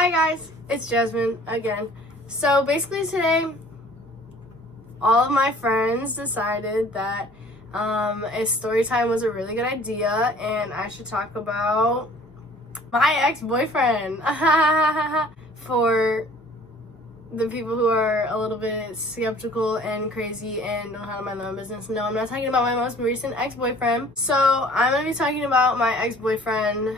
Hi guys, it's Jasmine again. So basically today, all of my friends decided that a story time was a really good idea and I should talk about my ex-boyfriend. For the people who are a little bit skeptical and crazy and don't know how to mind their own business, no, I'm not talking about my most recent ex-boyfriend. So I'm going to be talking about my ex-boyfriend,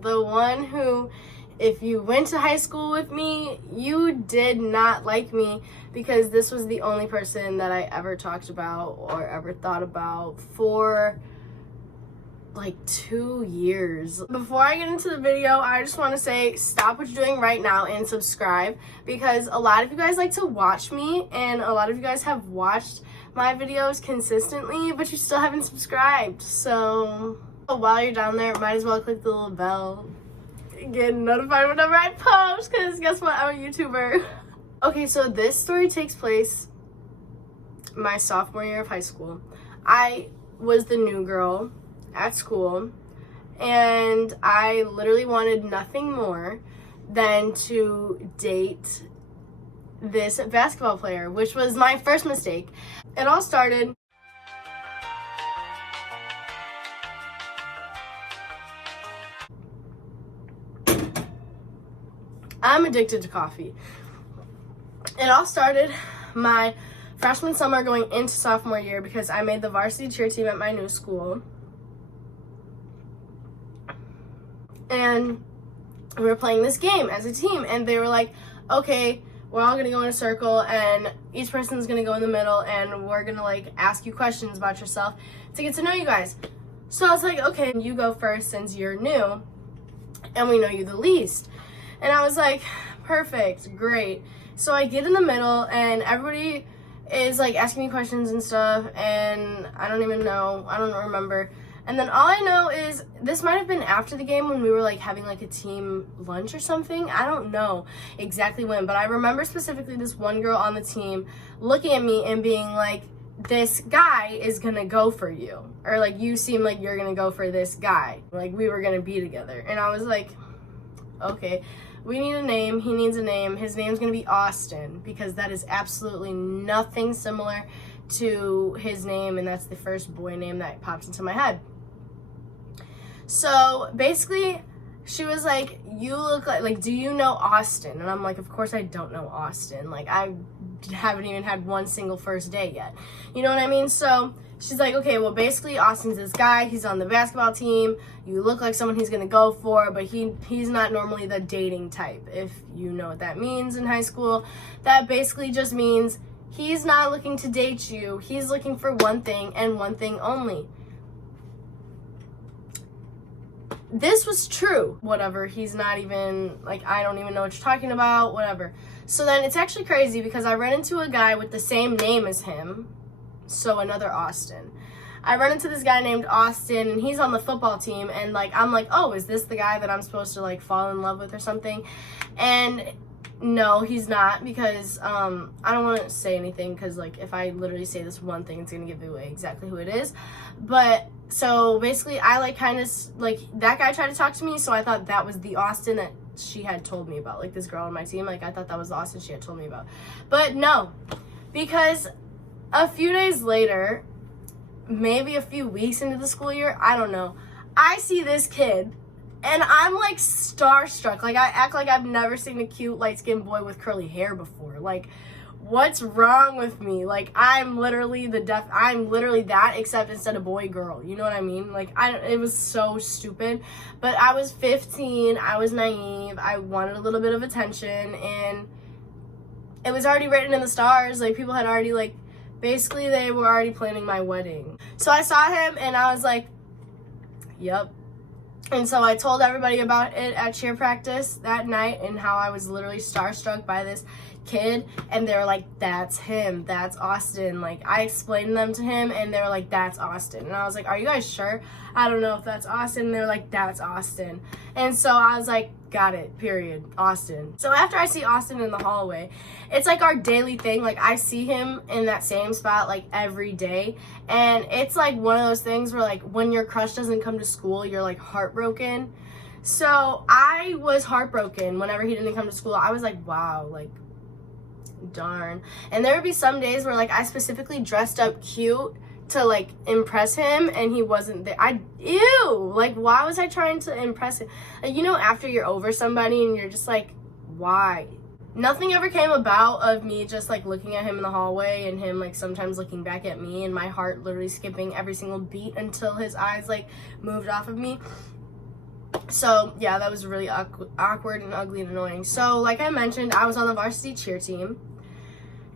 the one who, if you went to high school with me, you did not like me because this was the only person that I ever talked about or ever thought about for like 2 years. Before I get into the video, I just want to say stop what you're doing right now and subscribe, because a lot of you guys like to watch me and a lot of you guys have watched my videos consistently, but you still haven't subscribed. So while you're down there, might as well click the little bell, get notified whenever I post, because guess what, I'm a YouTuber. Okay, so this story takes place my sophomore year of high school. I was the new girl at school and I literally wanted nothing more than to date this basketball player, which was my first mistake. It all started I'm addicted to coffee. It all started my freshman summer going into sophomore year because I made the varsity cheer team at my new school. And we were playing this game as a team and they were like, okay, we're all gonna go in a circle and each person's gonna go in the middle and we're gonna like ask you questions about yourself to get to know you guys. So I was like, okay, you go first since you're new and we know you the least. And I was like, perfect, great. So I get in the middle and everybody is like asking me questions and stuff and I don't remember. And then all I know is this might have been after the game when we were like having like a team lunch or something. I don't know exactly when, but I remember specifically this one girl on the team looking at me and being like, this guy is gonna go for you. Or like, you seem like you're gonna go for this guy. Like we were gonna be together. And I was like, okay, we need a name, he needs a name. His name's gonna be Austin because that is absolutely nothing similar to his name and that's the first boy name that popped into my head. So basically she was like, you look like, do you know Austin? And I'm like, of course I don't know Austin. Like I haven't even had one single first date yet. You know what I mean? So she's like, okay, well basically Austin's this guy, he's on the basketball team. You look like someone he's gonna go for, but he's not normally the dating type. If you know what that means in high school, that basically just means he's not looking to date you. He's looking for one thing and one thing only. This was true. Whatever, he's not even, like, I don't even know what you're talking about, whatever. So then it's actually crazy because I ran into a guy with the same name as him, so another Austin. I run into this guy named Austin and he's on the football team and like, I'm like, oh, is this the guy that I'm supposed to like fall in love with or something? And no, he's not, because I don't want to say anything because like if I literally say this one thing, it's gonna give away exactly who it is. But so basically I like kind of like, that guy tried to talk to me, so I thought that was the Austin that she had told me about, like this girl on my team. Like I thought that was the Austin she had told me about, but no, because a few days later, maybe a few weeks into the school year, I don't know, I see this kid and I'm like starstruck. Like I act like I've never seen a cute light-skinned boy with curly hair before. Like, what's wrong with me? Like I'm literally that, except instead of boy girl. You know what I mean? Like it was so stupid. But I was 15, I was naive, I wanted a little bit of attention, and it was already written in the stars. Like people had already like, basically they were already planning my wedding. So I saw him and I was like, yep. And so I told everybody about it at cheer practice that night and how I was literally starstruck by this kid, and they were like, that's him, that's Austin. Like I explained them to him and they were like, that's Austin. And I was like, are you guys sure? I don't know if that's Austin. And they're like, that's Austin. And so I was like, got it, period, Austin. So after I see Austin in the hallway, it's like our daily thing. Like I see him in that same spot like every day, and it's like one of those things where like when your crush doesn't come to school, you're like heartbroken. So I was heartbroken whenever he didn't come to school. I was like, wow, like, darn. And there would be some days where, like, I specifically dressed up cute to, like, impress him, and he wasn't there. Ew, like, why was I trying to impress him? Like, you know, after you're over somebody and you're just like, why? Nothing ever came about of me just, like, looking at him in the hallway and him, like, sometimes looking back at me and my heart literally skipping every single beat until his eyes, like, moved off of me. So, yeah, that was really awkward and ugly and annoying. So, like I mentioned, I was on the varsity cheer team.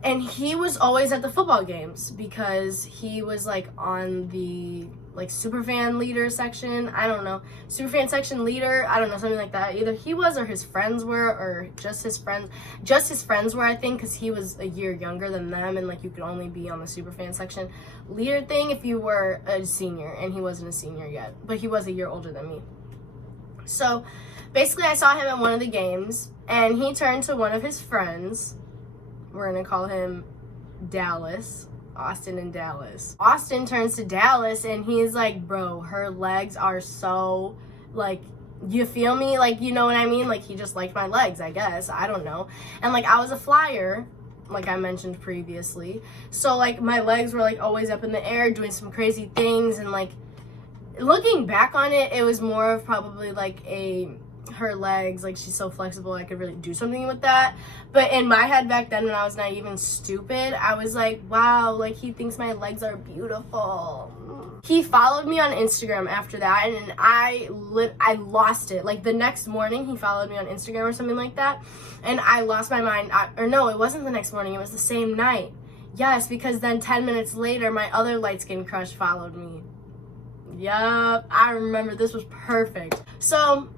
And he was always at the football games because he was, like, on the, like, superfan leader section. I don't know. Superfan section leader. I don't know, something like that. Either he was or his friends were, or just his friends. Just his friends were, I think, because he was a year younger than them. And, like, you could only be on the superfan section leader thing if you were a senior. And he wasn't a senior yet. But he was a year older than me. So, basically, I saw him at one of the games. And he turned to one of his friends. We're going to call him Dallas. Austin and Dallas. Austin turns to Dallas and he's like, bro, her legs are so, like, you feel me? Like, you know what I mean? Like, he just liked my legs, I guess. I don't know. And, like, I was a flyer, like I mentioned previously. So, like, my legs were, like, always up in the air doing some crazy things. And, like, looking back on it, it was more of probably, like, her legs, like, she's so flexible, I could really do something with that. But in my head back then, when I was naive and stupid, I was like, wow, like, he thinks my legs are beautiful. He followed me on Instagram after that, and I lost it. Like, the next morning, he followed me on Instagram or something like that, and I lost my mind. Or no, it wasn't the next morning, it was the same night. Yes, because then 10 minutes later, my other light-skinned crush followed me. Yup, I remember, this was perfect. So,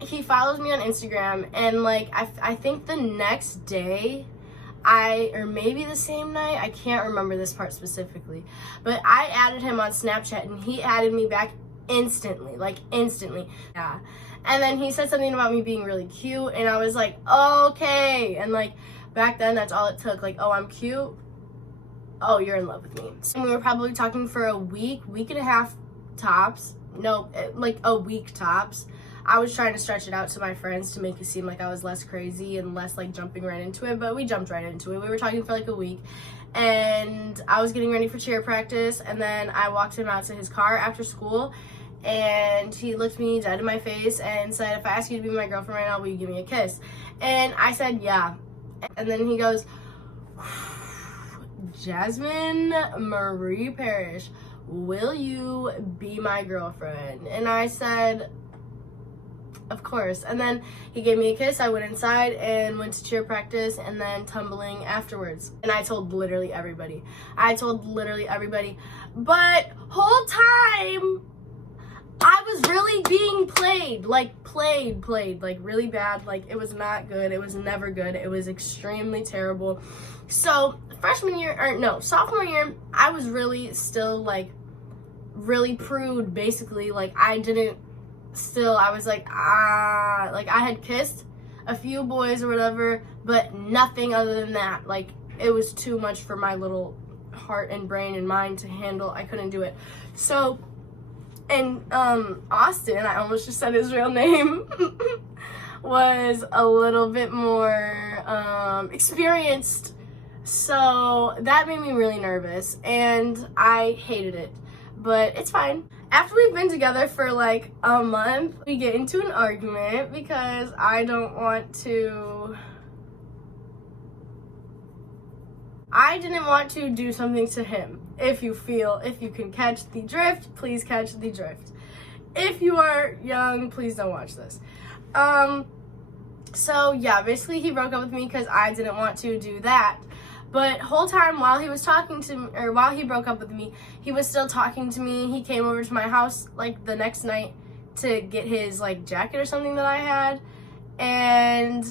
he follows me on Instagram, and, like, I think the next day, or maybe the same night, I can't remember this part specifically, but I added him on Snapchat, and he added me back instantly, like, instantly. Yeah. And then he said something about me being really cute, and I was like, okay. And, like, back then, that's all it took. Like, oh, I'm cute? Oh, you're in love with me. So we were probably talking for a week and a half tops. No, like, a week tops. I was trying to stretch it out to my friends to make it seem like I was less crazy and less, like, jumping right into it, but we jumped right into it. We were talking for, like, a week, and I was getting ready for cheer practice, and then I walked him out to his car after school, and he looked me dead in my face and said, if I ask you to be my girlfriend right now, will you give me a kiss? And I said, yeah. And then he goes, Jasmine Marie Parish, will you be my girlfriend? And I said, of course. And then he gave me a kiss. I went inside and went to cheer practice and then tumbling afterwards. And I told literally everybody. But whole time, I was really being played. Like, played. Like, really bad. Like, it was not good. It was never good. It was extremely terrible. So, sophomore year, I was really still, like, really prude, basically. Like, I was like, like, I had kissed a few boys or whatever, but nothing other than that. Like, it was too much for my little heart and brain and mind to handle. I couldn't do it. So, and Austin, I almost just said his real name, was a little bit more experienced. So that made me really nervous, and I hated it, but it's fine. After we've been together for like a month, we get into an argument because I didn't want to do something to him. If you can catch the drift, please catch the drift. If you are young, please don't watch this. So yeah, basically he broke up with me because I didn't want to do that. But whole time while he broke up with me, he was still talking to me. He came over to my house like the next night to get his like jacket or something that I had. And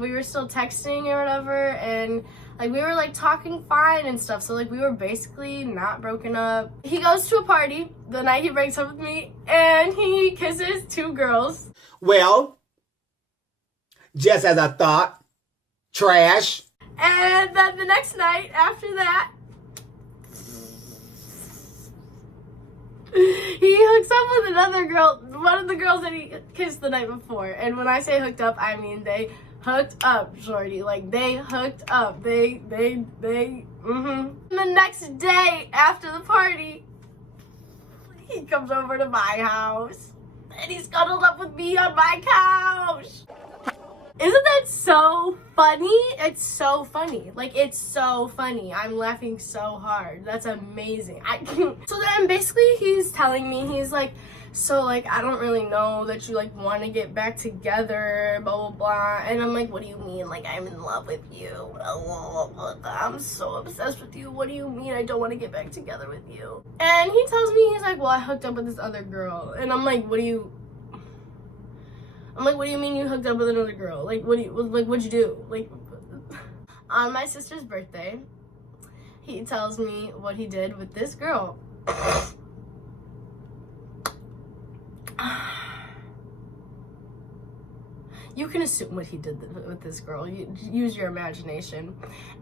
we were still texting or whatever, and like we were like talking fine and stuff. So like we were basically not broken up. He goes to a party the night he breaks up with me, and he kisses 2 girls. Well, just as I thought, trash. And then the next night after that, He hooks up with another girl, one of the girls that he kissed the night before. And when I say hooked up, I mean they hooked up, shorty. Like, they hooked up. And the next day after the party, he comes over to my house. And he's cuddled up with me on my couch. Isn't that so funny? It's so funny. Like, it's so funny. I'm laughing so hard. That's amazing. So then basically he's telling me, he's like, so like, I don't really know that you like want to get back together, blah, blah, blah. And I'm like, what do you mean? Like, I'm in love with you. I'm so obsessed with you. What do you mean I don't want to get back together with you? And he tells me, he's like, well, I hooked up with this other girl. And I'm like, what do you mean you hooked up with another girl? Like, what'd you do? Like, on my sister's birthday, he tells me what he did with this girl. You can assume what he did with this girl. You use your imagination.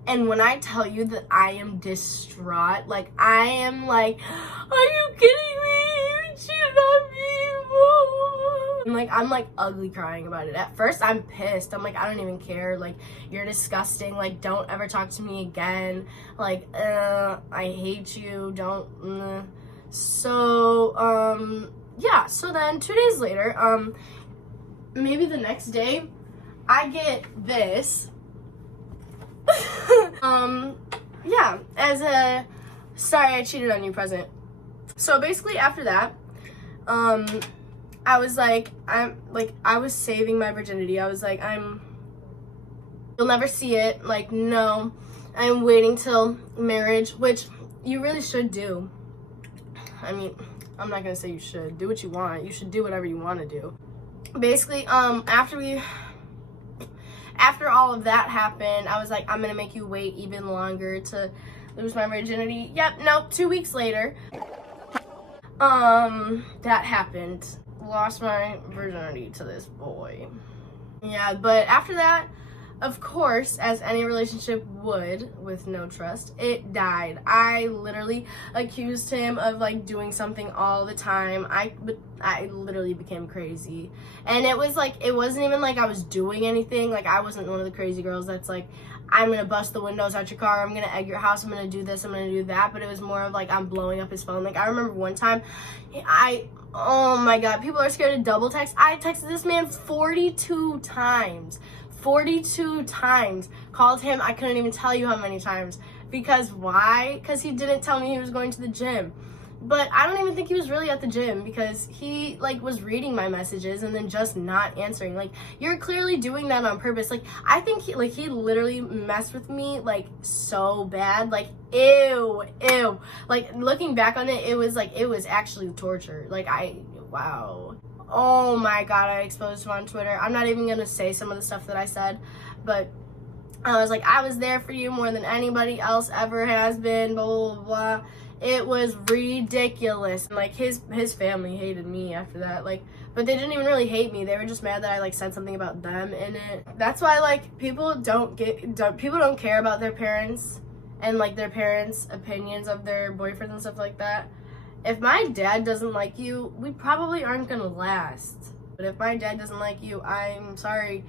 And when I tell you that I am distraught, like, I am like, are you kidding me? You cheated on me. And like, I'm like ugly crying about it. At first, I'm pissed. I'm like, I don't even care. Like, you're disgusting. Like, don't ever talk to me again. Like, I hate you. Don't. So, yeah. So then 2 days later, maybe the next day, I get this. Yeah, as a sorry I cheated on you present. So basically after that, I was like, I was saving my virginity. I was like, you'll never see it. Like, no, I'm waiting till marriage, which you really should do. I mean, I'm not gonna say you should. Do what you want. You should do whatever you want to do. Basically, after all of that happened, I was like, I'm gonna make you wait even longer to lose my virginity. Yep, no, 2 weeks later, that happened. Lost my virginity to this boy. Yeah, but after that, of course, as any relationship would with no trust, it died. I literally accused him of like doing something all the time. I literally became crazy. And it was like, it wasn't even like I was doing anything. Like, I wasn't one of the crazy girls that's like, I'm gonna bust the windows out your car, I'm gonna egg your house, I'm gonna do this, I'm gonna do that. But it was more of like, I'm blowing up his phone. Like, I remember one time, oh my god, people are scared to double text. I texted this man 42 times. 42 times. Called him, I couldn't even tell you how many times. Because why? Because he didn't tell me he was going to the gym. But I don't even think he was really at the gym, because he like was reading my messages and then just not answering. Like, you're clearly doing that on purpose. Like, I think he literally messed with me like so bad. Like, ew. Like, looking back on it, it was actually torture. Like, wow. Oh my god, I exposed him on Twitter. I'm not even gonna say some of the stuff that I said, but I was like, I was there for you more than anybody else ever has been, blah, blah, blah. It was ridiculous. And like, his family hated me after that. Like, but they didn't even really hate me. They were just mad that I like said something about them in it. That's why like people don't care about their parents and like their parents' opinions of their boyfriends and stuff like that. If my dad doesn't like you, we probably aren't gonna last. But if my dad doesn't like you, I'm sorry.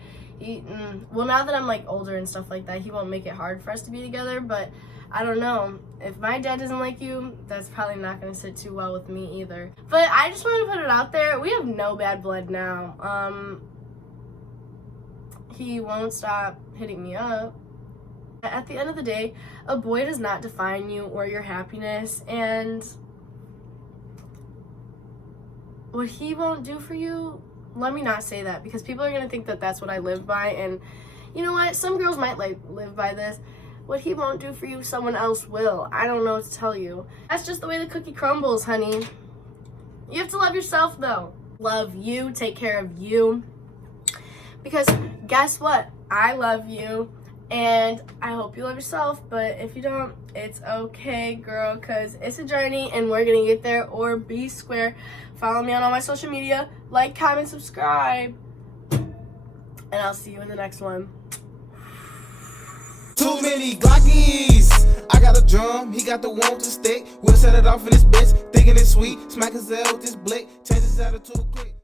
Well, now that I'm like older and stuff like that, he won't make it hard for us to be together, but I don't know. If my dad doesn't like you, that's probably not gonna sit too well with me either. But I just want to put it out there, we have no bad blood now. He won't stop hitting me up. At the end of the day, a boy does not define you or your happiness, and what he won't do for you, let me not say that, because people are gonna think that that's what I live by, and you know what, some girls might like live by this. What he won't do for you, someone else will. I don't know what to tell you. That's just the way the cookie crumbles, honey. You have to love yourself though. Love you, take care of you, because guess what, I love you and I hope you love yourself. But if you don't, it's okay, girl, because it's a journey and we're gonna get there or be square. Follow me on all my social media, like, comment, subscribe, and I'll see you in the next one. Too many Glockies. I got a drum, he got the one with the stick. We'll set it off in this bitch, thinking it's sweet. Smack his L with this blick, change his attitude quick.